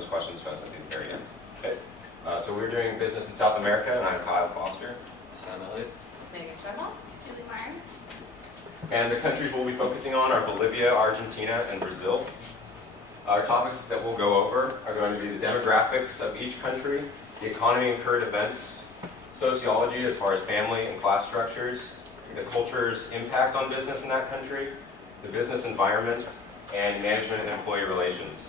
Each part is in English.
pose questions to us at the very end. Okay. So we're doing business in South America, and I'm Kyle Foster. Sam Elliott. Megan Schemmel. Julie Meyer. And the countries we'll be focusing on are Bolivia, Argentina, and Brazil. Our topics that we'll go over are going to be the demographics of each country, the economy and current events, sociology as far as family and class structures, the culture's impact on business in that country, the business environment, and management and employee relations.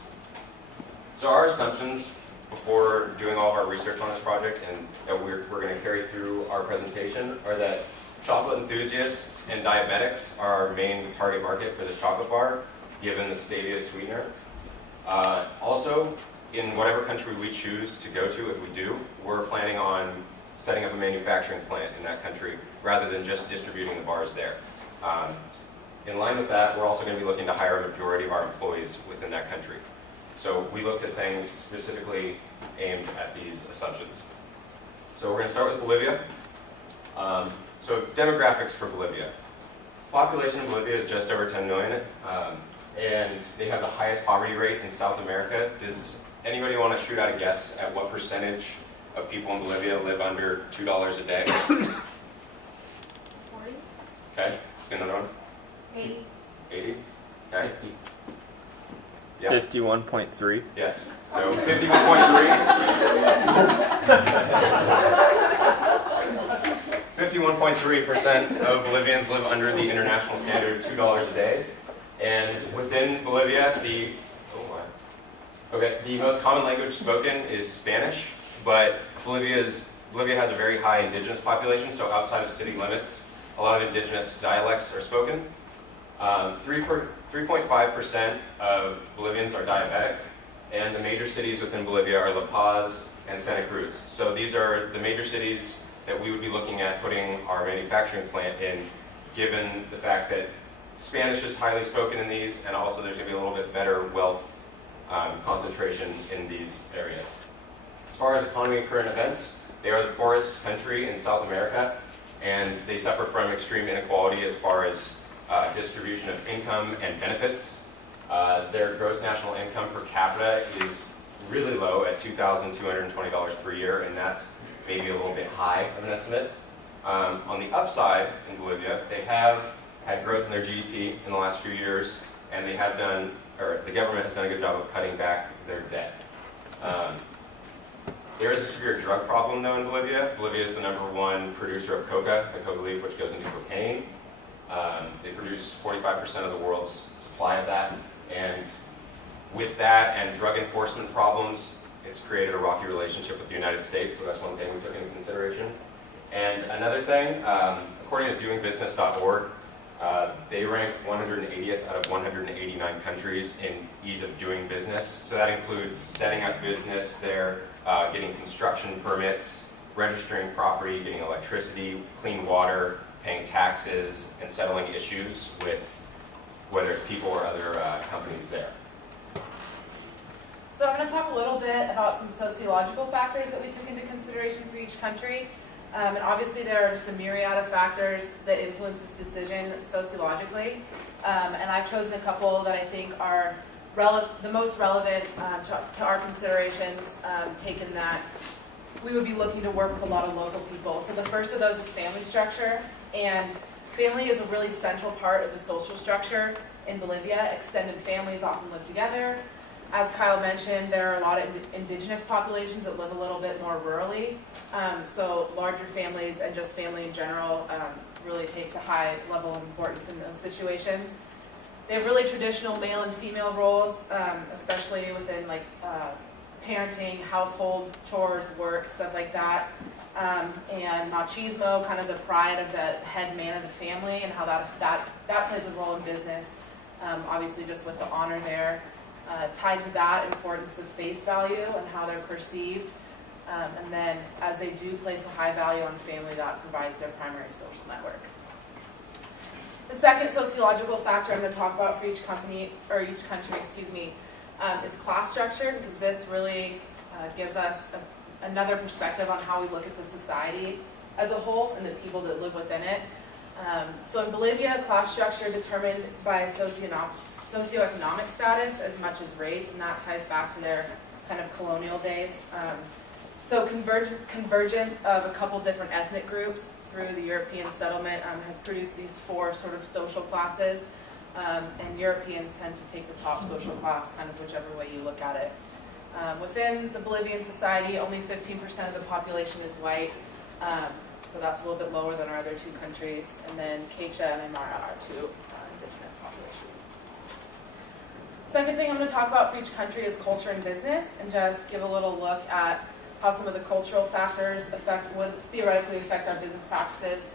So our assumptions before doing all of our research on this project and that we're going to carry through our presentation are that chocolate enthusiasts and diabetics are our main target market for this chocolate bar, given the stevia sweetener. Also, in whatever country we choose to go to, if we do, we're planning on setting up a manufacturing plant in that country rather than just distributing the bars there. In line with that, we're also going to be looking to hire a majority of our employees within that country. So we looked at things specifically aimed at these assumptions. So we're going to start with Bolivia. So demographics for Bolivia. Population in Bolivia is just over 10 million, and they have the highest poverty rate in South America. Does anybody want to shoot out a guess at what percentage of people in Bolivia live under $2 a day? 40. Okay, let's get another one. 80. 80? Okay. 50. Yeah. 51.3. Yes. So 51.3% of Bolivians live under the international standard of $2 a day. And within Bolivia, the most common language spoken is Spanish, but Bolivia has a very high indigenous population, so outside of city limits, a lot of indigenous dialects are spoken. 3.5% of Bolivians are diabetic, and the major cities within Bolivia are La Paz and Santa Cruz. So these are the major cities that we would be looking at putting our manufacturing plant in, given the fact that Spanish is highly spoken in these, and also there's going to be a little bit better wealth concentration in these areas. As far as economy and current events, they are the poorest country in South America, and they suffer from extreme inequality as far as distribution of income and benefits. Their gross national income per capita is really low at $2,220 per year, and that's maybe a little bit high of an estimate. On the upside in Bolivia, they have had growth in their GDP in the last few years, and they have done, or the government has done a good job of cutting back their debt. There is a severe drug problem, though, in Bolivia. Bolivia is the #1 producer of coca, the coca leaf, which goes into cocaine. They produce 45% of the world's supply of that, and with that and drug enforcement problems, it's created a rocky relationship with the United States, so that's one thing we took into consideration. And another thing, according to doingbusiness.org, they rank 180th out of 189 countries in ease of doing business. So that includes setting up business there, getting construction permits, registering property, getting electricity, clean water, paying taxes, and settling issues with whether it's people or other companies there. So I'm going to talk a little bit about some sociological factors that we took into consideration for each country. And obviously there are just a myriad of factors that influence this decision sociologically. And I've chosen a couple that I think are the most relevant to our considerations, taken that we would be looking to work with a lot of local people. So the first of those is family structure. And family is a really central part of the social structure in Bolivia. Extended families often live together. As Kyle mentioned, there are a lot of indigenous populations that live a little bit more rurally. So larger families and just family in general really takes a high level of importance in those situations. They have really traditional male and female roles, especially within like parenting, household chores, work, stuff like that. And machismo, kind of the pride of the head man of the family, and how that plays a role in business. Obviously, just with the honor there. Tied to that, importance of face value and how they're perceived. And then, as they do place a high value on family, that provides their primary social network. The second sociological factor I'm going to talk about for each country, is class structure, because this really gives us another perspective on how we look at the society as a whole and the people that live within it. So in Bolivia, class structure determined by socioeconomic status as much as race, and that ties back to their kind of colonial days. So convergence of a couple different ethnic groups through the European settlement has produced these four sort of social classes, and Europeans tend to take the top social class, kind of whichever way you look at it. Within the Bolivian society, only 15% of the population is white, so that's a little bit lower than our other two countries, and then Quechua and Aymara are two indigenous populations. Second thing I'm going to talk about for each country is culture and business, and just give a little look at how some of the cultural factors would theoretically affect our business practices.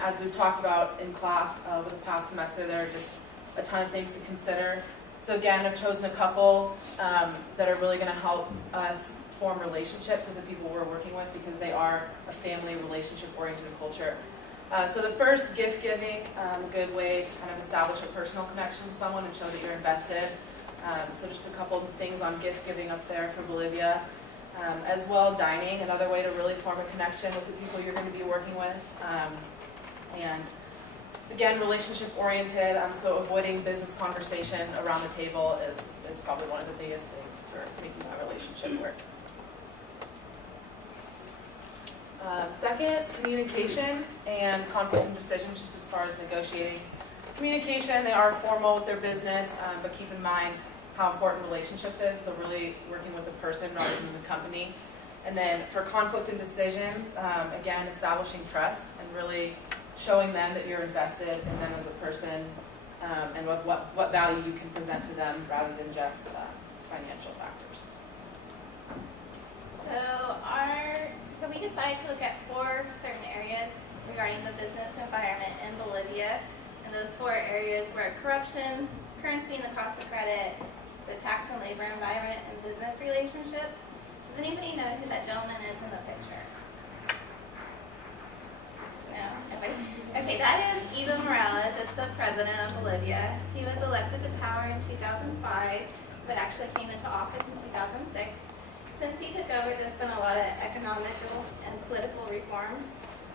As we've talked about in class over the past semester, there are just a ton of things to consider. So again, I've chosen a couple that are really going to help us form relationships with the people we're working with, because they are a family relationship-oriented culture. So the first, gift giving, a good way to kind of establish a personal connection with someone and show that you're invested. So just a couple of things on gift giving up there for Bolivia. As well, dining, another way to really form a connection with the people you're going to be working with. And again, relationship-oriented, so avoiding business conversation around the table is probably one of the biggest things for making that relationship work. Second, communication and conflict and decision, just as far as negotiating. Communication, they are formal with their business, but keep in mind how important relationships is, so really working with the person rather than the company. And then for conflict and decisions, again, establishing trust and really showing them that you're invested in them as a person, and what value you can present to them rather than just financial factors. So we decided to look at 4 certain areas regarding the business environment in Bolivia. And those 4 areas were corruption, currency and the cost of credit, the tax and labor environment, and business relationships. Does anybody know who that gentleman is in the picture? No? Okay, that is Evo Morales. It's the president of Bolivia. He was elected to power in 2005, but actually came into office in 2006. Since he took over, there's been a lot of economical and political reforms.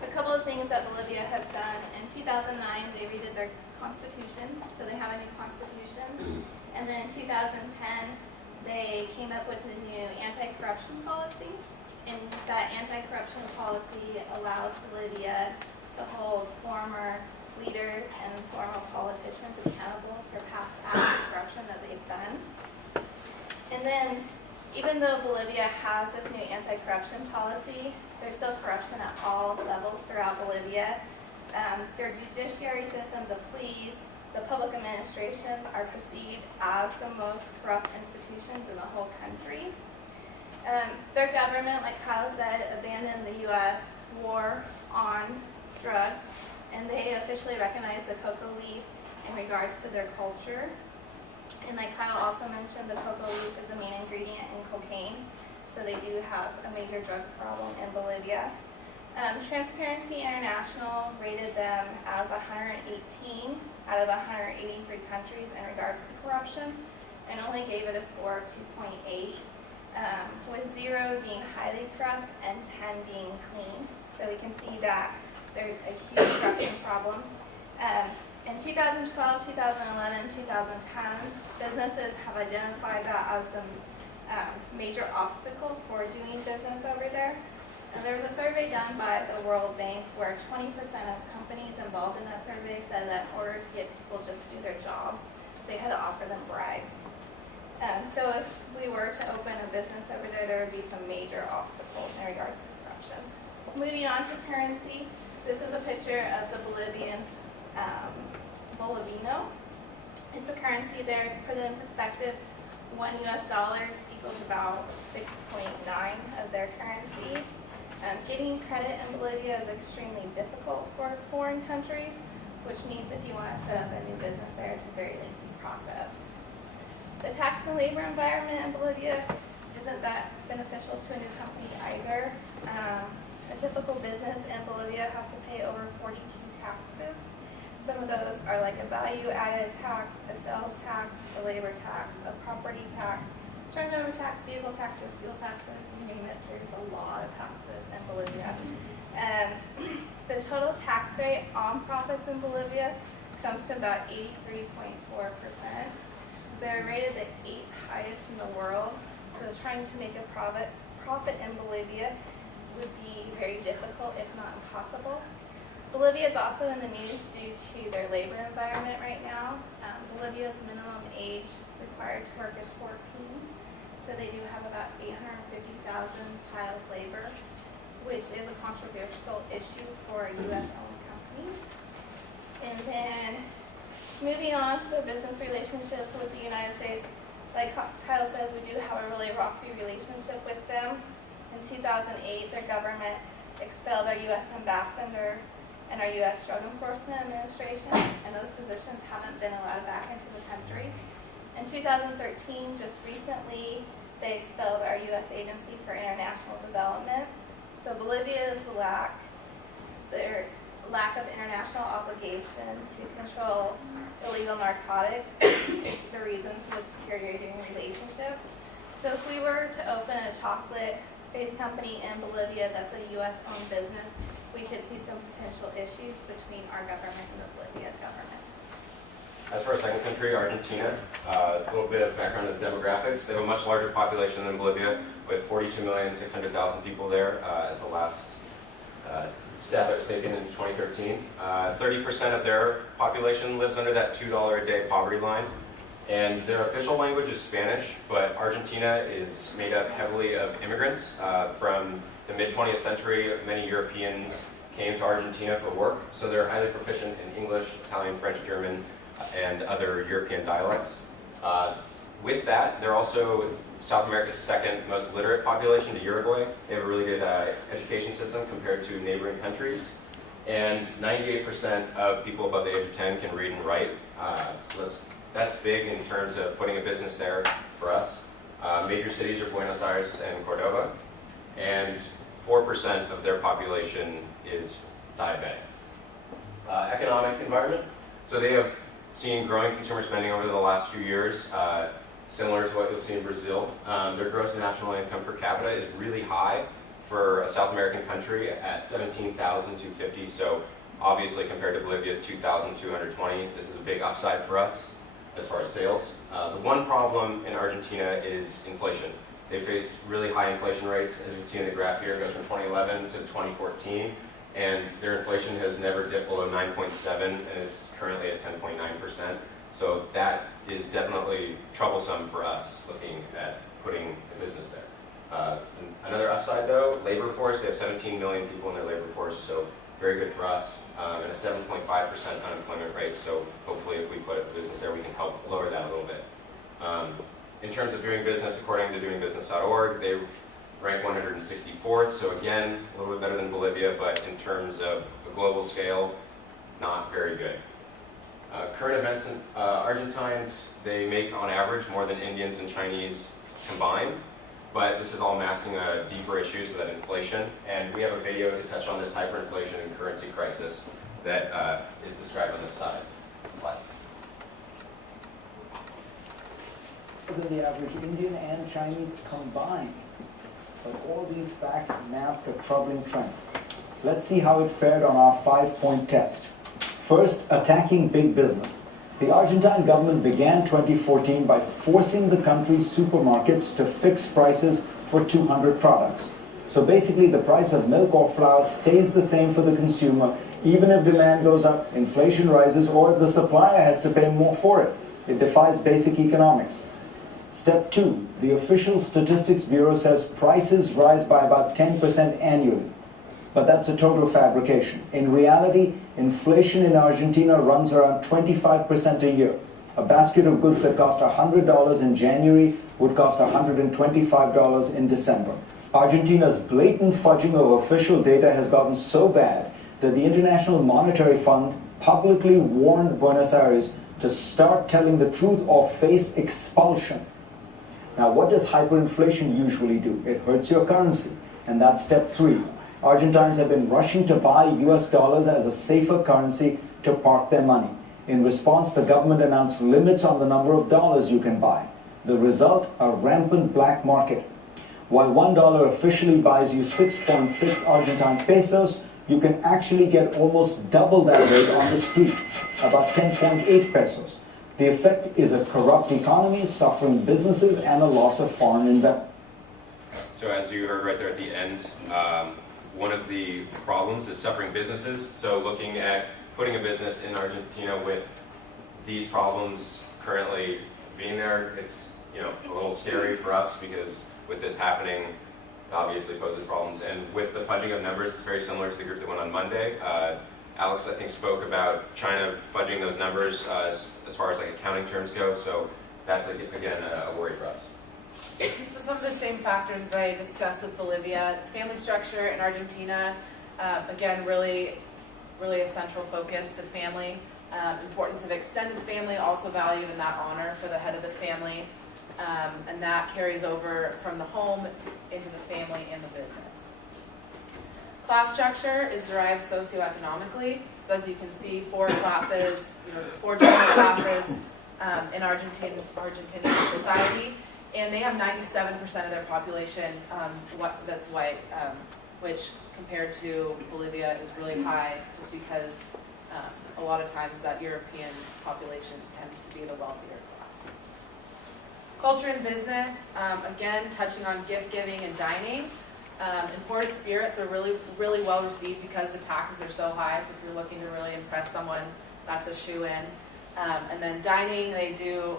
A couple of things that Bolivia has done. In 2009, they redid their constitution, so they have a new constitution. And then in 2010, they came up with a new anti-corruption policy. And that anti-corruption policy allows Bolivia to hold former leaders and former politicians accountable for past acts of corruption that they've done. And then, even though Bolivia has this new anti-corruption policy, there's still corruption at all levels throughout Bolivia. Their judiciary system, the police, the public administration are perceived as the most corrupt institutions in the whole country. Their government, like Kyle said, abandoned the U.S. war on drugs, and they officially recognize the cocoa leaf in regards to their culture. And like Kyle also mentioned, the cocoa leaf is the main ingredient in cocaine, so they do have a major drug problem in Bolivia. Transparency International rated them as 118 out of 183 countries in regards to corruption, and only gave it a score of 2.8, with 0 being highly corrupt and 10 being clean. So we can see that there's a huge corruption problem. In 2012, 2011, 2010, businesses have identified that as a major obstacle for doing business over there. And there was a survey done by the World Bank where 20% of companies involved in that survey said that in order to get people just to do their jobs, they had to offer them bribes. So if we were to open a business over there, there would be some major obstacles in regards to corruption. Moving on to currency, this is a picture of the Bolivian Bolivino. It's the currency there. To put it in perspective, $1 equals about 6.9 of their currency. Getting credit in Bolivia is extremely difficult for foreign countries, which means if you want to set up a new business there, it's a very lengthy process. The tax and labor environment in Bolivia isn't that beneficial to a new company either. A typical business in Bolivia has to pay over 42 taxes. Some of those are like a value-added tax, a sales tax, a labor tax, a property tax, turnover tax, vehicle taxes, fuel taxes, you name it. There's a lot of taxes in Bolivia. The total tax rate on profits in Bolivia comes to about 83.4%. They're rated the 8th highest in the world. So trying to make a profit in Bolivia would be very difficult, if not impossible. Bolivia is also in the news due to their labor environment right now. Bolivia's minimum age required to work is 14, so they do have about 850,000 child labor, which is a controversial issue for a U.S.-owned company. And then moving on to the business relationships with the United States, like Kyle says, we do have a really rocky relationship with them. In 2008, their government expelled our U.S. ambassador and our U.S. Drug Enforcement Administration, and those positions haven't been allowed back into the country. In 2013, just recently, they expelled our U.S. Agency for International Development. So Bolivia's their lack of international obligation to control illegal narcotics is the reason for the deteriorating relationship. So if we were to open a chocolate-based company in Bolivia that's a U.S.-owned business, we could see some potential issues between our government and the Bolivia government. As for our second country, Argentina, a little bit of background on the demographics. They have a much larger population than Bolivia, with 42,600,000 people there at the last stat that was taken in 2013. 30% of their population lives under that $2 a day poverty line. And their official language is Spanish, but Argentina is made up heavily of immigrants. From the mid-20th century, many Europeans came to Argentina for work, so they're highly proficient in English, Italian, French, German, and other European dialects. With that, they're also South America's second most literate population to Uruguay. They have a really good education system compared to neighboring countries. And 98% of people above the age of 10 can read and write. So that's big in terms of putting a business there for us. Major cities are Buenos Aires and Cordoba. And 4% of their population is diabetic. Economic environment. So they have seen growing consumer spending over the last few years, similar to what you'll see in Brazil. Their gross national income per capita is really high for a South American country at $17,250. So obviously compared to Bolivia's $2,220, this is a big upside for us as far as sales. The one problem in Argentina is inflation. They faced really high inflation rates. As you can see in the graph here, it goes from 2011 to 2014. And their inflation has never dipped below 9.7 and is currently at 10.9%. So that is definitely troublesome for us looking at putting a business there. Another upside though, labor force, they have 17 million people in their labor force, so very good for us, and a 7.5% unemployment rate, so hopefully if we put a business there, we can help lower that a little bit. In terms of doing business, according to doingbusiness.org, they rank 164th, so again, a little bit better than Bolivia, but in terms of a global scale, not very good. Current events in Argentines, they make on average more than Indians and Chinese combined, but this is all masking a deeper issue, so that inflation, and we have a video to touch on this hyperinflation and currency crisis that is described on this slide. Than the average Indian and Chinese combined. But all these facts mask a troubling trend. Let's see how it fared on our 5-point test. First, attacking big business. The Argentine government began 2014 by forcing the country's supermarkets to fix prices for 200 products. So basically the price of milk or flour stays the same for the consumer, even if demand goes up, inflation rises, or if the supplier has to pay more for it. It defies basic economics. Step 2, the official Statistics Bureau says prices rise by about 10% annually. But that's a total fabrication. In reality, inflation in Argentina runs around 25% a year. A basket of goods that cost $100 in January would cost $125 in December. Argentina's blatant fudging of official data has gotten so bad that the International Monetary Fund publicly warned Buenos Aires to start telling the truth or face expulsion. Now, what does hyperinflation usually do? It hurts your currency, and that's step 3. Argentines have been rushing to buy US dollars as a safer currency to park their money. In response, the government announced limits on the number of dollars you can buy. The result, a rampant black market. While $1 officially buys you 6.6 Argentine pesos, you can actually get almost double that rate on the street, about 10.8 pesos. The effect is a corrupt economy, suffering businesses, and a loss of foreign So as you heard right there at the end, one of the problems is suffering businesses. So looking at putting a business in Argentina with these problems currently being there, it's a little scary for us because with this happening, obviously poses problems. And with the fudging of numbers, it's very similar to the group that went on Monday. Alex, I think, spoke about China fudging those numbers as far as like accounting terms go. So that's, again, a worry for us. So some of the same factors as I discussed with Bolivia. Family structure in Argentina, again, really a central focus. The family, importance of extended family, also value in that honor for the head of the family. And that carries over from the home into the family and the business. Class structure is derived socioeconomically. So as you can see, 4 classes, 4 general classes in Argentinian society, and they have 97% of their population that's white, which compared to Bolivia is really high, just because a lot of times that European population tends to be the wealthier class. Culture and business, again, touching on gift giving and dining. Imported spirits are really well received because the taxes are so high. So if you're looking to really impress someone, that's a shoe-in. And then dining, they do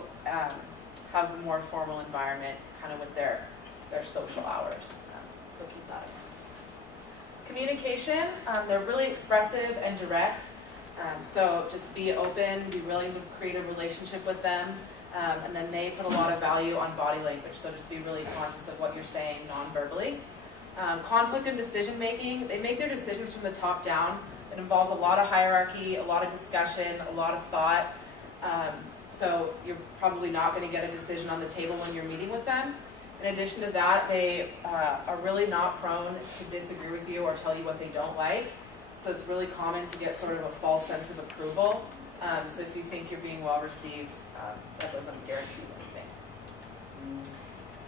have a more formal environment, kind of with their social hours. So keep that in mind. Communication, they're really expressive and direct. So just be open, be willing to create a relationship with them. And then they put a lot of value on body language. So just be really conscious of what you're saying non-verbally. Conflict and decision making, they make their decisions from the top down. It involves a lot of hierarchy, a lot of discussion, a lot of thought. So you're probably not going to get a decision on the table when you're meeting with them. In addition to that, they are really not prone to disagree with you or tell you what they don't like. So it's really common to get sort of a false sense of approval. So if you think you're being well received, that doesn't guarantee you anything.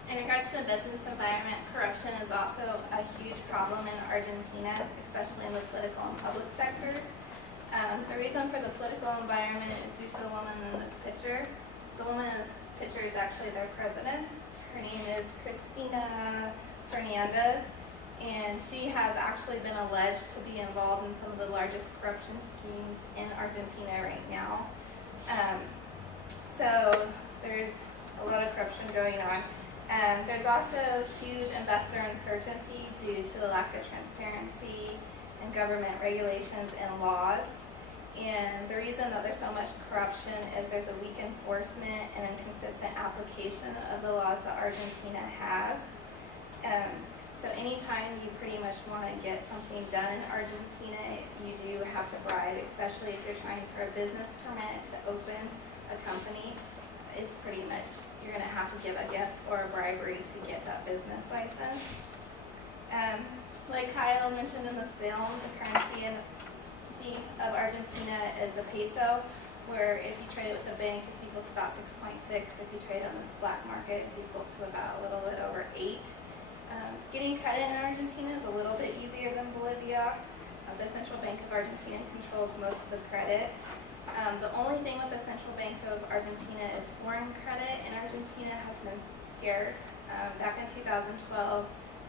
In regards to the business environment, corruption is also a huge problem in Argentina, especially in the political and public sectors. The reason for the political environment is due to the woman in this picture. The woman in this picture is actually their president. Her name is Cristina Fernandez, and she has actually been alleged to be involved in some of the largest corruption schemes in Argentina right now. So there's a lot of corruption going on. There's also huge investor uncertainty due to the lack of transparency and government regulations and laws. And the reason that there's so much corruption is there's a weak enforcement and inconsistent application of the laws that Argentina has. So anytime you pretty much want to get something done in Argentina, you do have to bribe, especially if you're trying for a business permit to open a company. It's pretty much, you're going to have to give a gift or a bribery to get that business license. Like Kyle mentioned in the film, the currency of Argentina is the peso, where if you trade it with the bank, it's equal to about 6.6. If you trade on the black market, it's equal to about a little bit over 8. Getting credit in Argentina is a little bit easier than Bolivia. The Central Bank of Argentina controls most of the credit. The only thing with the Central Bank of Argentina is foreign credit in Argentina has been scarce. Back in 2012,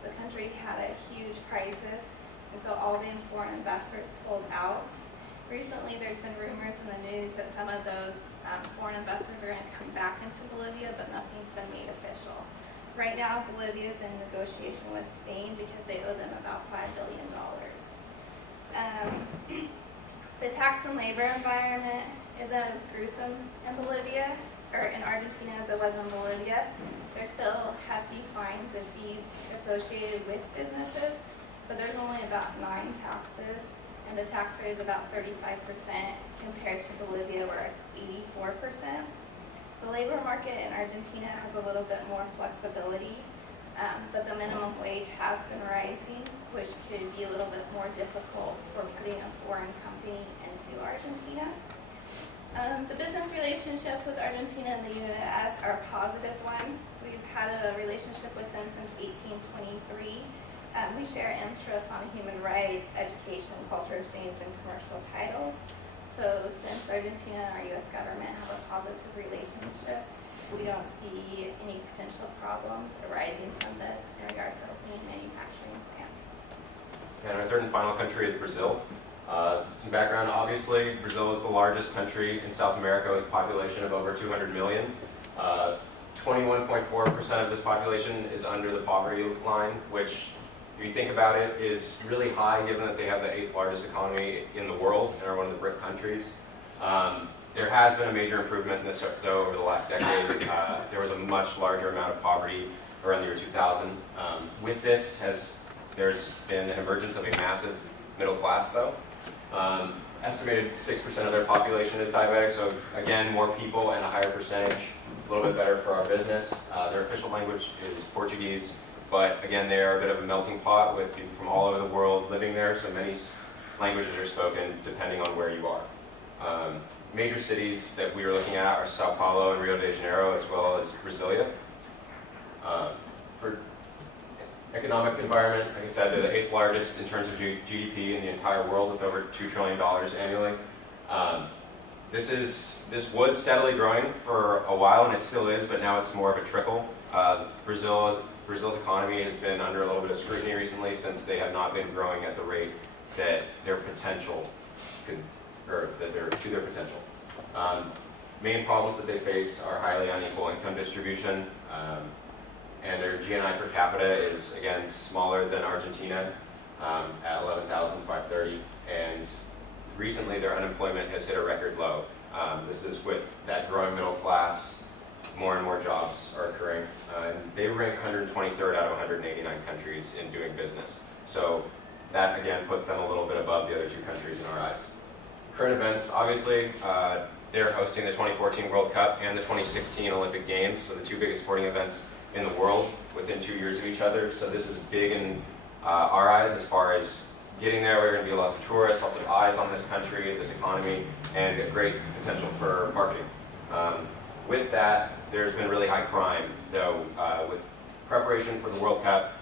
the country had a huge crisis, and so all the foreign investors pulled out. Recently, there's been rumors in the news that some of those foreign investors are going to come back into Bolivia, but nothing's been made official. Right now, Bolivia is in negotiation with Spain because they owe them about $5 billion. The tax and labor environment isn't as gruesome in Bolivia, or in Argentina as it was in Bolivia. There's still hefty fines and fees associated with businesses, but there's only about 9 taxes, and the tax rate is about 35% compared to Bolivia, where it's 84%. The labor market in Argentina has a little bit more flexibility, but the minimum wage has been rising, which could be a little bit more difficult for putting a foreign company into Argentina. The business relationships with Argentina and the U.S. are a positive one. We've had a relationship with them since 1823. We share interests on human rights, education, culture exchange, and commercial titles. So since Argentina and our U.S. government have a positive relationship, we don't see any potential problems arising from this in regards to And our third and final country is Brazil. Some background, obviously, Brazil is the largest country in South America with a population of over 200 million. 21.4% of this population is under the poverty line, which, if you think about it, is really high given that they have the 8th largest economy in the world and are one of the BRIC countries. There has been a major improvement in this, though, over the last decade. There was a much larger amount of poverty around the year 2000. With this, there's been an emergence of a massive middle class, though. Estimated 6% of their population is diabetic, so again, more people and a higher percentage, a little bit better for our business. Their official language is Portuguese, but again, they are a bit of a melting pot with people from all over the world living there, so many languages are spoken depending on where you are. Major cities that we are looking at are Sao Paulo and Rio de Janeiro, as well as Brasilia. For economic environment, like I said, they're the 8th largest in terms of GDP in the entire world with over $2 trillion annually. This was steadily growing for a while, and it still is, but now it's more of a trickle. Brazil's economy has been under a little bit of scrutiny recently since they have not been growing at the rate that their potential could, or that they're to their potential. Main problems that they face are highly unequal income distribution, and their GNI per capita is, again, smaller than Argentina at 11,530, and recently their unemployment has hit a record low. This is with that growing middle class, more and more jobs are occurring, and they rank 123rd out of 189 countries in doing business. So that, again, puts them a little bit above the other two countries in our eyes. Current events, obviously, they're hosting the 2014 World Cup and the 2016 Olympic Games, so the two biggest sporting events in the world within 2 years of each other. So this is big in our eyes as far as getting there. We're going to be lots of tourists, lots of eyes on this country, this economy, and a great potential for marketing. With that, there's been really high crime, though, with preparation for the World Cup.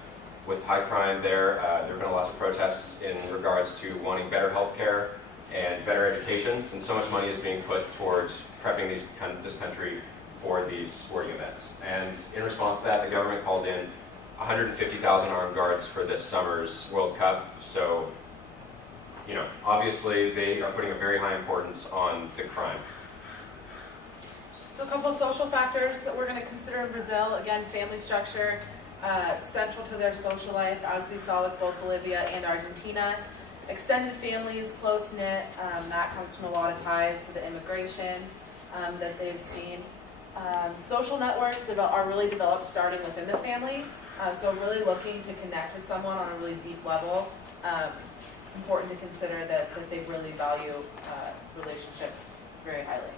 With high crime there have been lots of protests in regards to wanting better health care and better education, since so much money is being put towards prepping this country for these sporting events. And in response to that, the government called in 150,000 armed guards for this summer's World Cup. So, obviously they are putting a very high importance on the crime. So a couple of social factors that we're going to consider in Brazil. Again, family structure, central to their social life, as we saw with both Bolivia and Argentina. Extended families, close-knit, that comes from a lot of ties to the immigration that they've seen. Social networks are really developed starting within the family, so really looking to connect with someone on a really deep level. It's important to consider that they really value relationships very highly.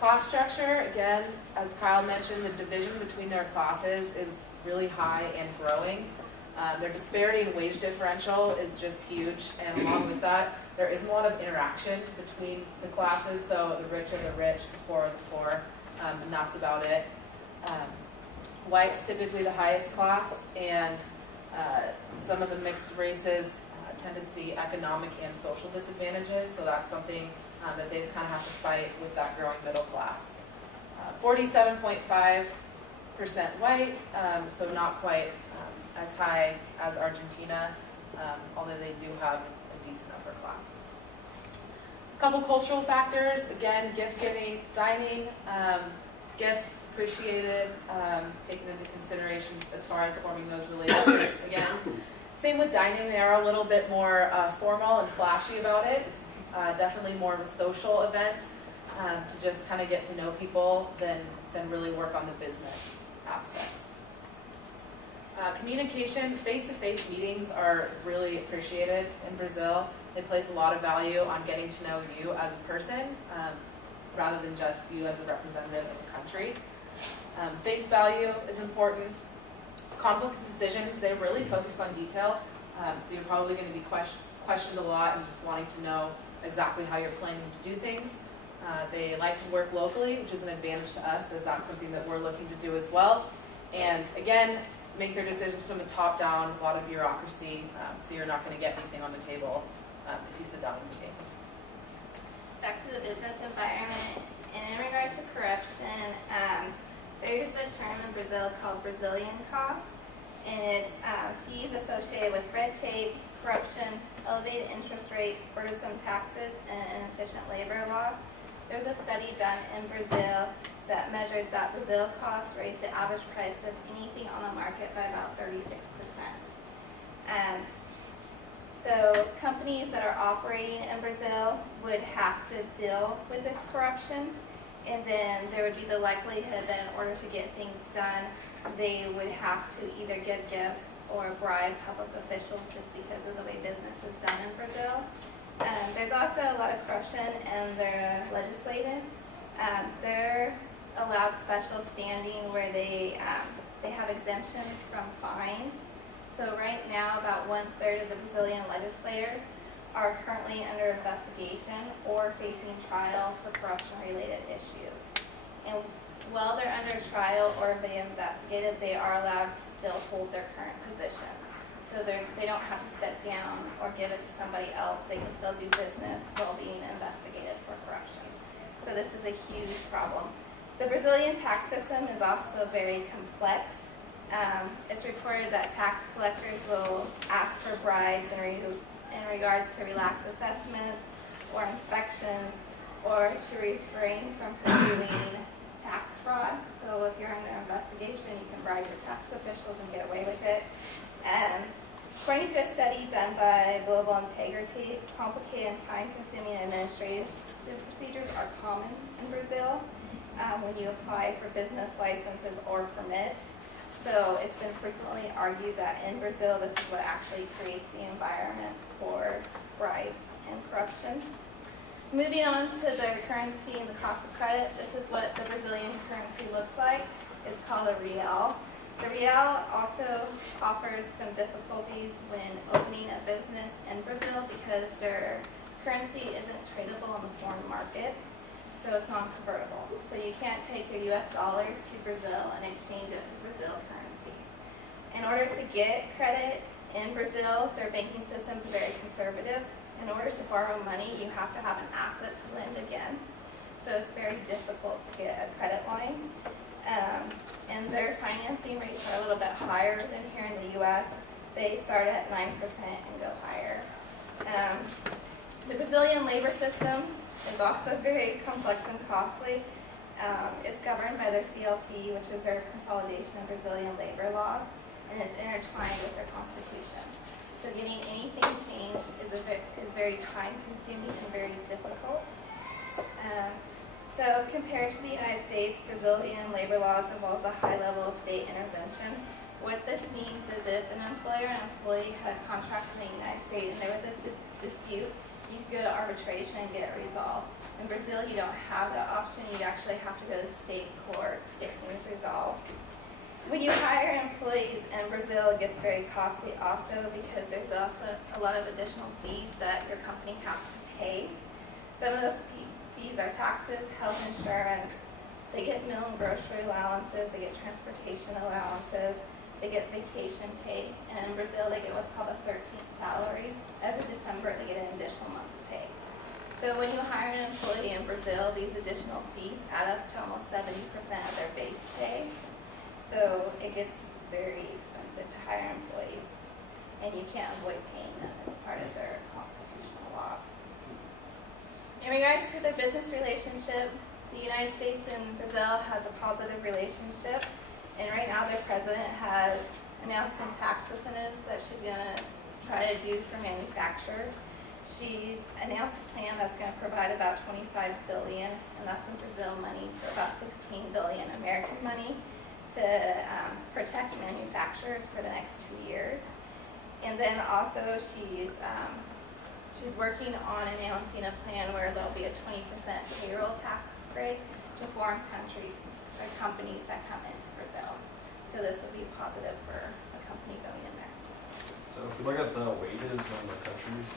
Class structure, again, as Kyle mentioned, the division between their classes is really high and growing. Their disparity in wage differential is just huge, and along with that, there isn't a lot of interaction between the classes, so the rich are the rich, the poor are the poor, and that's about it. White's typically the highest class, and some of the mixed races tend to see economic and social disadvantages, so that's something that they kind of have to fight with that growing middle class. 47.5% white, so not quite as high as Argentina, although they do have a decent upper class. A couple cultural factors, again, gift giving, dining, gifts appreciated, taken into consideration as far as forming those relationships. Again, same with dining, they are a little bit more formal and flashy about it. It's definitely more of a social event to just kind of get to know people than really work on the business aspects. Communication, face-to-face meetings are really appreciated in Brazil. They place a lot of value on getting to know you as a person rather than just you as a representative of the country. Face value is important. Conflict of decisions, they're really focused on detail, so you're probably going to be questioned a lot and just wanting to know exactly how you're planning to do things. They like to work locally, which is an advantage to us, as that's something that we're looking to do as well. And again, make their decisions from the top down, a lot of bureaucracy, so you're not going to get anything on the table if you sit down in the meeting. Back to the business environment, and in regards to corruption, there is a term in Brazil called Brazilian cost, and it's fees associated with red tape, corruption, elevated interest rates, burdensome taxes, and inefficient labor law. There was a study done in Brazil that measured that Brazil costs raised the average price of anything on the market by about 36%. So companies that are operating in Brazil would have to deal with this corruption, and then there would be the likelihood that in order to get things done, they would have to either give gifts or bribe public officials just because of the way business is done in Brazil. There's also a lot of corruption in their legislative. They're allowed special standing where they have exemptions from fines. So right now, about 1/3 of the Brazilian legislators are currently under investigation or facing trial for corruption-related issues. And while they're under trial or being investigated, they are allowed to still hold their current position. So they don't have to step down or give it to somebody else. They can still do business while being investigated for corruption. So this is a huge problem. The Brazilian tax system is also very complex. It's reported that tax collectors will ask for bribes in regards to relaxed assessments or inspections, or to refrain from pursuing tax fraud. So if you're under investigation, you can bribe your tax officials and get away with it. According to a study done by Global Integrity, complicated and time-consuming administrative procedures are common in Brazil when you apply for business licenses or permits. So it's been frequently argued that in Brazil, this is what actually creates the environment for bribes and corruption. Moving on to their currency and the cost of credit, this is what the Brazilian currency looks like. It's called a real. The real also offers some difficulties when opening a business in Brazil because their currency isn't tradable on the foreign market. So it's non-convertible. So you can't take your US dollars to Brazil and exchange it for Brazil currency. In order to get credit in Brazil, their banking system is very conservative. In order to borrow money, you have to have an asset to lend against. So it's very difficult to get a credit line. And their financing rates are a little bit higher than here in the US. They start at 9% and go higher. The Brazilian labor system is also very complex and costly. It's governed by their CLT, which is their Consolidation of Brazilian Labor Laws, and it's intertwined with their constitution. So getting anything changed is very time-consuming and very difficult. So compared to the United States, Brazilian labor laws involves a high level of state intervention. What this means is if an employer and employee had a contract in the United States and there was a dispute, you could go to arbitration and get it resolved. In Brazil, you don't have that option. You actually have to go to the state court to get things resolved. When you hire employees in Brazil, it gets very costly also because there's also a lot of additional fees that your company has to pay. Some of those fees are taxes, health insurance. They get meal and grocery allowances. They get transportation allowances. They get vacation pay. And in Brazil, they get what's called a 13th salary. Every December, they get an additional month's pay. So when you hire an employee in Brazil, these additional fees add up to almost 70% of their base pay. So it gets very expensive to hire employees, and you can't avoid paying them as part of their constitutional laws. In regards to their business relationship, the United States and Brazil has a positive relationship, and right now their president has announced some tax incentives that she's going to try to do for manufacturers. She's announced a plan that's going to provide about $25 billion, and that's in Brazil money, so about $16 billion American money, to protect manufacturers for the next 2 years. And then also she's working on announcing a plan where there'll be a 20% payroll tax break to foreign countries or companies that come into Brazil. So this will be positive for a company going in there. So if we look at the wages in the countries,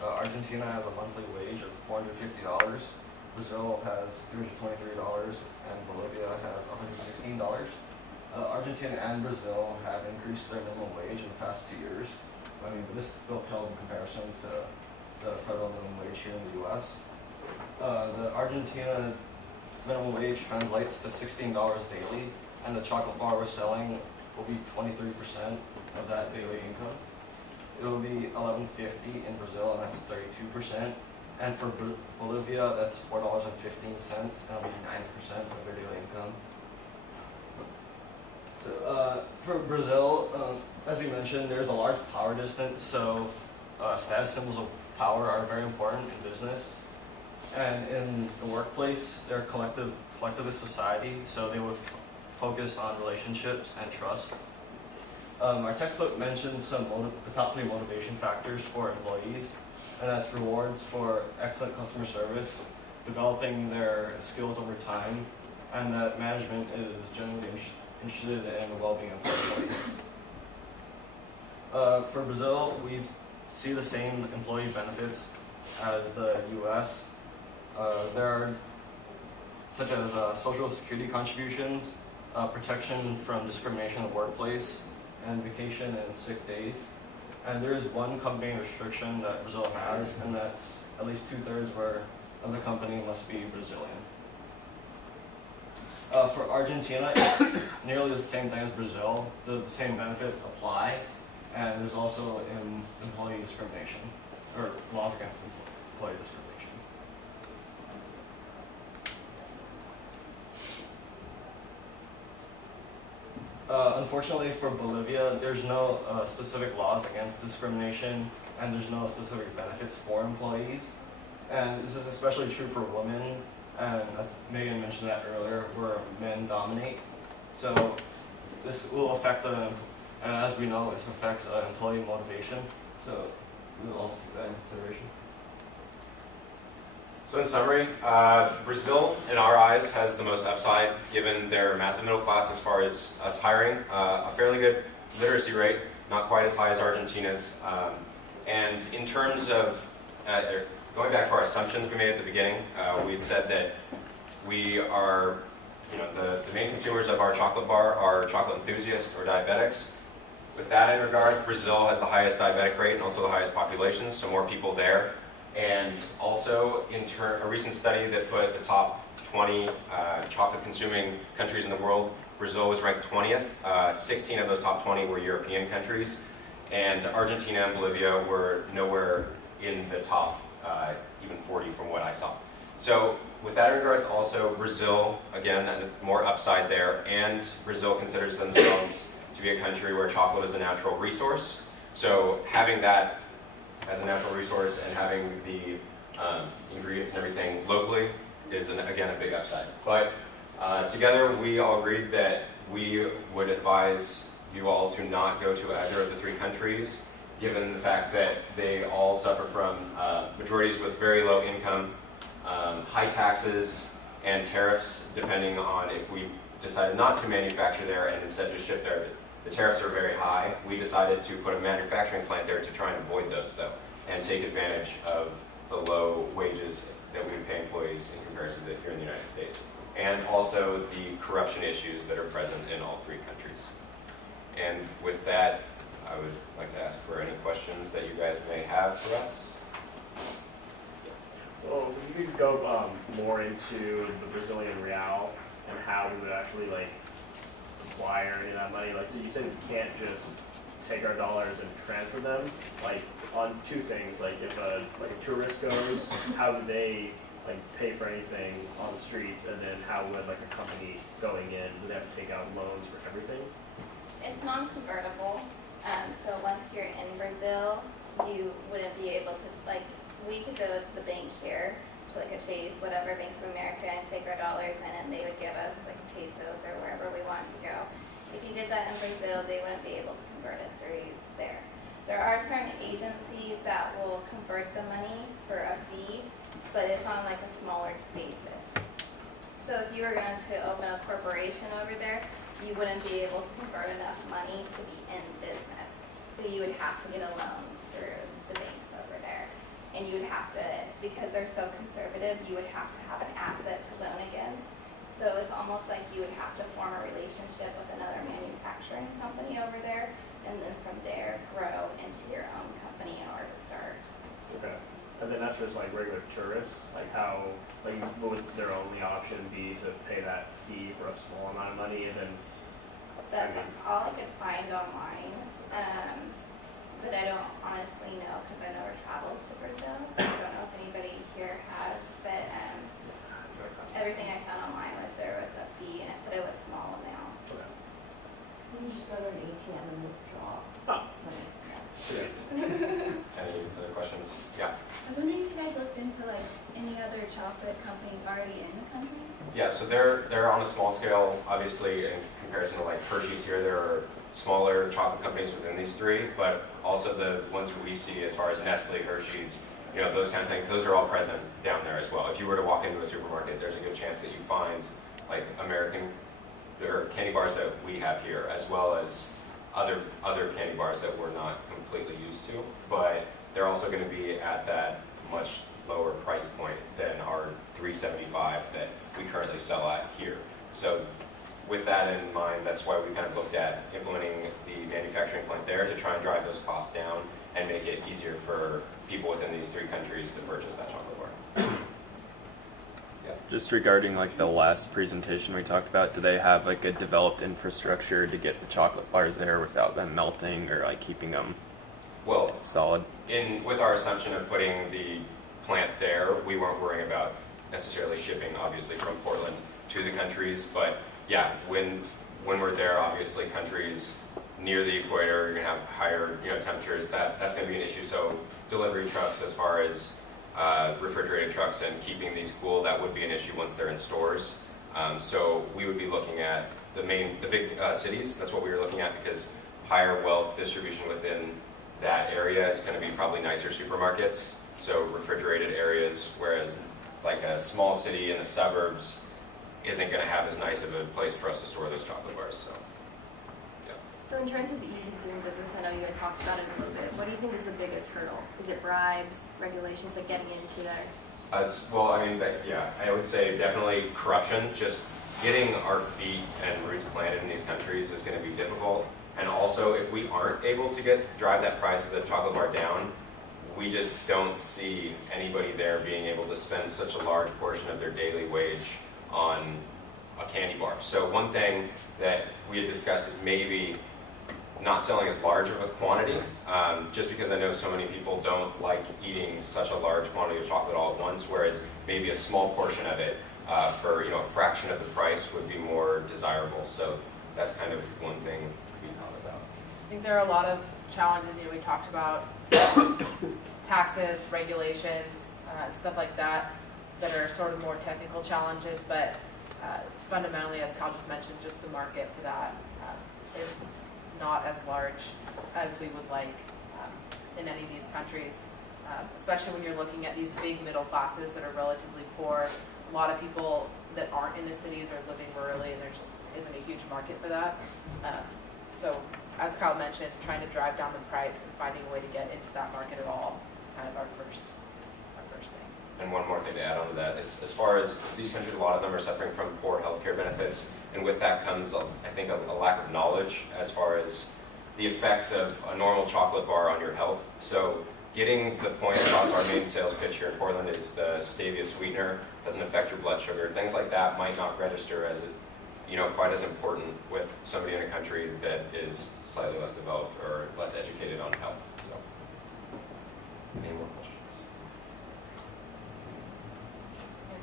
Argentina has a monthly wage of $450. Brazil has $323, and Bolivia has $116. Argentina and Brazil have increased their minimum wage in the past 2 years. I mean, but this still pales in comparison to the federal minimum wage here in the U.S. The Argentina minimum wage translates to $16 daily, and the chocolate bar we're selling will be 23% of that daily income. It will be $11.50 in Brazil, and that's 32%. And for Bolivia, that's $4.15, and it'll be 9% of their daily income. So for Brazil, as we mentioned, there's a large power distance, so status symbols of power are very important in business. And in the workplace, they're collectivist society, so they would focus on relationships and trust. Our textbook mentions the top 3 motivation factors for employees, and that's rewards for excellent customer service, developing their skills over time, and that management is generally interested in the well-being of employees. For Brazil, we see the same employee benefits as the U.S. There are such as social security contributions, protection from discrimination in the workplace, and vacation and sick days. And there is one company restriction that Brazil has, and that's at least 2/3 of the company must be Brazilian. For Argentina, it's nearly the same thing as Brazil. The same benefits apply, and there's also employee discrimination, or laws against employee discrimination. Unfortunately for Bolivia, there's no specific laws against discrimination, and there's no specific benefits for employees. And this is especially true for women, and as Megan mentioned that earlier, where men dominate. So this will affect and as we know, this affects employee motivation. So we will also keep that in consideration. So in summary, Brazil, in our eyes, has the most upside given their massive middle class as far as us hiring, a fairly good literacy rate, not quite as high as Argentina's. And in terms of, going back to our assumptions we made at the beginning, we had said that we are, the main consumers of our chocolate bar are chocolate enthusiasts or diabetics. With that in regards, Brazil has the highest diabetic rate and also the highest population, so more people there. And also, a recent study that put the top 20 chocolate-consuming countries in the world, Brazil was ranked 20th. 16 of those top 20 were European countries, and Argentina and Bolivia were nowhere in the top even 40 from what I saw. So with that in regards, also Brazil, again, more upside there, and Brazil considers themselves to be a country where chocolate is a natural resource. So having that as a natural resource and having the ingredients and everything locally is, again, a big upside. But together, we all agreed that we would advise you all to not go to either of the 3 countries, given the fact that they all suffer from majorities with very low income, high taxes, and tariffs, depending on if we decided not to manufacture there and instead just ship there. The tariffs are very high. We decided to put a manufacturing plant there to try and avoid those, though, and take advantage of the low wages that we would pay employees in comparison to here in the United States, and also the corruption issues that are present in all 3 countries. And with that, I would like to ask for any questions that you guys may have for us. So if you could go more into the Brazilian real and how we would actually acquire any of that money. So you said we can't just take our dollars and transfer them. On 2 things, if a tourist goes, how do they pay for anything on the streets, and then how would a company going in, would they have to take out loans for everything? It's non-convertible. So once you're in Brazil, you wouldn't be able to, we could go to the bank here, to a Chase, whatever, Bank of America, and take our dollars in, and they would give us pesos or wherever we want to go. If you did that in Brazil, they wouldn't be able to convert it through there. There are certain agencies that will convert the money for a fee, but it's on a smaller basis. So if you were going to open a corporation over there, you wouldn't be able to convert enough money to be in business. So you would have to get a loan through the banks over there. And you would have to, because they're so conservative, you would have to have an asset to loan against. So it's almost like you would have to form a relationship with another manufacturing company over there, and then from there grow into your own company in order to start. Okay. And then that's just regular tourists, how, what would their only option be to pay that fee for a small amount of money, and then That's all I could find online. But I don't honestly know because I never traveled to Brazil. I don't know if anybody here has, but everything I found online was there was a fee in it, but it was small amounts. You can just go to an ATM and withdraw Oh. money. Any other questions? Yeah. I was wondering if you guys looked into like any other chocolate companies already in the countries? Yeah, so they're on a small scale, obviously, in comparison to like Hershey's here, there are smaller chocolate companies within these three, but also the ones we see as far as Nestle, Hershey's, you know, those kind of things, those are all present down there as well. If you were to walk into a supermarket, there's a good chance that you find like there are candy bars that we have here, as well as other candy bars that we're not completely used to, but they're also going to be at that much lower price point than our $3.75 that we currently sell at here. So with that in mind, that's why we kind of looked at implementing the manufacturing plant there to try and drive those costs down and make it easier for people within these three countries to purchase that chocolate bar. Just regarding like the last presentation we talked about, do they have like a developed infrastructure to get the chocolate bars there without them melting or like keeping them Well, solid? with our assumption of putting the plant there, we weren't worrying about necessarily shipping, obviously, from Portland to the countries. But yeah, when we're there, obviously, countries near the equator, you're gonna have higher, temperatures. That's gonna be an issue. So delivery trucks, as far as refrigerated trucks and keeping these cool, that would be an issue once they're in stores. So we would be looking at the big cities. That's what we were looking at, because higher wealth distribution within that area is going to be probably nicer supermarkets, so refrigerated areas, whereas like a small city in the suburbs isn't going to have as nice of a place for us to store those chocolate bars. So, yeah. So in terms of ease of doing business, I know you guys talked about it a little bit. What do you think is the biggest hurdle? Is it bribes, regulations, like getting into there? Well, I mean, I would say definitely corruption. Just getting our feet and roots planted in these countries is going to be difficult. And also, if we aren't able to drive that price of the chocolate bar down, we just don't see anybody there being able to spend such a large portion of their daily wage on a candy bar. So one thing that we had discussed is maybe not selling as large of a quantity, just because I know so many people don't like eating such a large quantity of chocolate all at once, whereas maybe a small portion of it for a fraction of the price would be more desirable. So that's kind of one thing we thought about. I think there are a lot of challenges. We talked about taxes, regulations, and stuff like that are sort of more technical challenges, but fundamentally, as Kyle just mentioned, just the market for that is not as large as we would like in any of these countries, especially when you're looking at these big middle classes that are relatively poor. A lot of people that aren't in the cities are living rurally, and there just isn't a huge market for that. So, as Kyle mentioned, trying to drive down the price and finding a way to get into that market at all is kind of our first thing. And one more thing to add on to that is, as far as these countries, a lot of them are suffering from poor healthcare benefits, and with that comes, I think, a lack of knowledge as far as the effects of a normal chocolate bar on your health. So getting the point across, our main sales pitch here in Portland is the stevia sweetener doesn't affect your blood sugar. Things like that might not register as quite as important with somebody in a country that is slightly less developed or less educated on health. So, any more questions?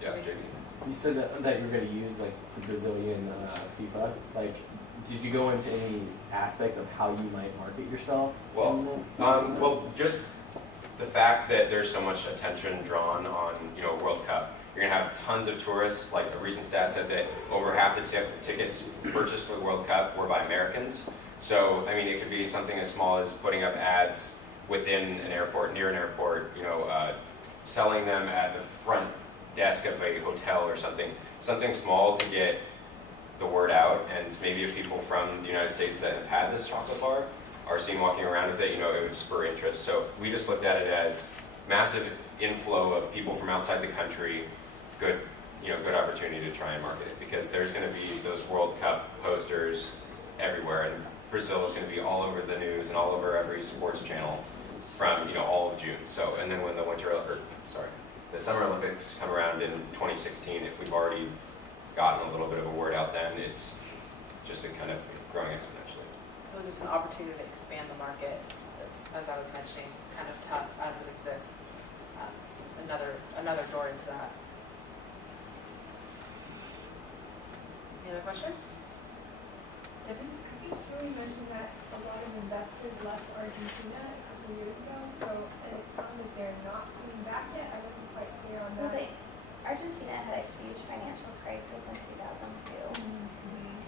Yeah, JB. You said that you're going to use like the Brazilian FIFA. Like, did you go into any aspect of how you might market yourself? Well, just the fact that there's so much attention drawn on World Cup. You're going to have tons of tourists. Like a recent stat said that over half the tickets purchased for the World Cup were by Americans. So, I mean, it could be something as small as putting up ads within an airport, near an airport, selling them at the front desk of a hotel or something small to get the word out. And maybe if people from the United States that have had this chocolate bar are seen walking around with it, it would spur interest. So we just looked at it as massive inflow of people from outside the country, good opportunity to try and market it, because there's going to be those World Cup posters everywhere, and Brazil is going to be all over the news and all over every sports channel from all of June. So, and then when the Summer Olympics come around in 2016, if we've already gotten a little bit of a word out, then it's just a kind of growing exponentially. It was just an opportunity to expand the market. It's, as I was mentioning, kind of tough as it exists. Another door into that. Any other questions? Tiffany? I think Julie mentioned that a lot of investors left Argentina a couple years ago, so it sounds like they're not coming back yet. I wasn't quite clear on Well, that. Argentina had a huge financial crisis in 2002.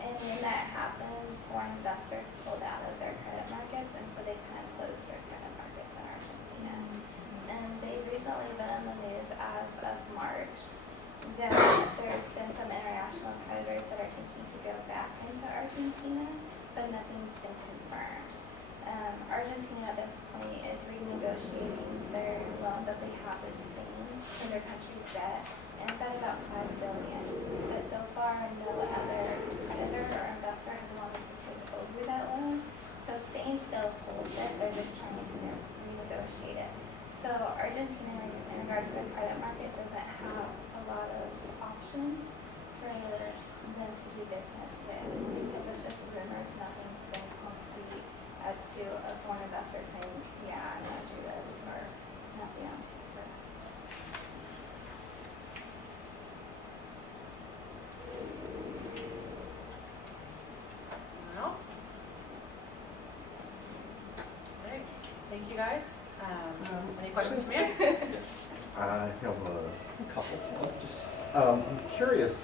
And when that happened, foreign investors pulled out of their credit markets, and so they kind of closed their credit markets in Argentina. And they've recently been in the news as of March that there's been some international creditors that are thinking to go back into Argentina, but nothing's been confirmed. Argentina at this point is renegotiating their loan that they have with Spain for their country's debt, and it's at about $5 billion. But so far, no other creditor or investor has wanted to take over that loan. So Spain still holds it; they're just trying to renegotiate it. So Argentina, in regards to the credit market, doesn't have a lot of options for them to do business with, because it's just rumors. Nothing's been concrete as to a foreign investor saying, "Yeah, I'm going to do this," or nothing on paper. Anyone else? All right. Thank you, guys. Any questions from you? I have a couple. I'm curious.